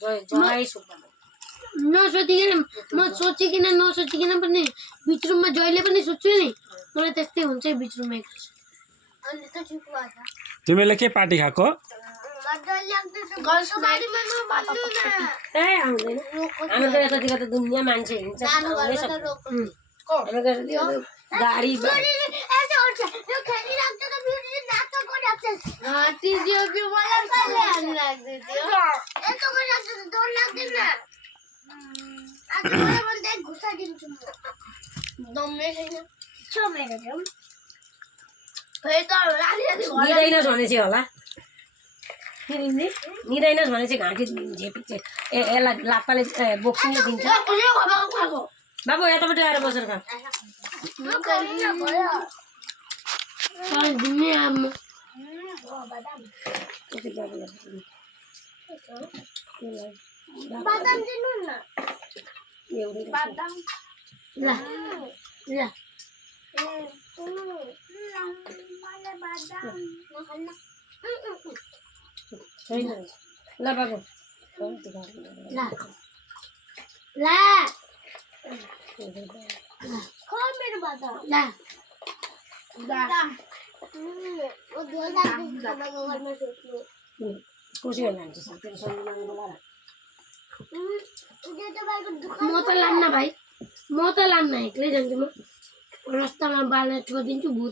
जय सुब्बा नसोचिकन म सोचिकन नसोचिकन पनि भित्रुमा जहिले पनि सोच्छु नि मलाई त्यस्तै हुन्छ भित्रुमा अनि त ठिक भएछ तिमीले के पार्टी खाएको ए आउँदैन हाम्रो त यतातिर त दुनिया मान्छे हिँड्छ गाडी निदैनस् भने चाहिँ होला निदैनस् भने चाहिँ घाँटी झेपी चाहिँ यसलाई लाप्पाले बोक्सिङले दिन्छ बाबु यतापट्टि आएर बसेर खा ल बाबु खुसी होला म त लान्न भाइ म त लान्न एक्लै जान्छु म रस्तामा बाल्न छोडिदिन्छु भूत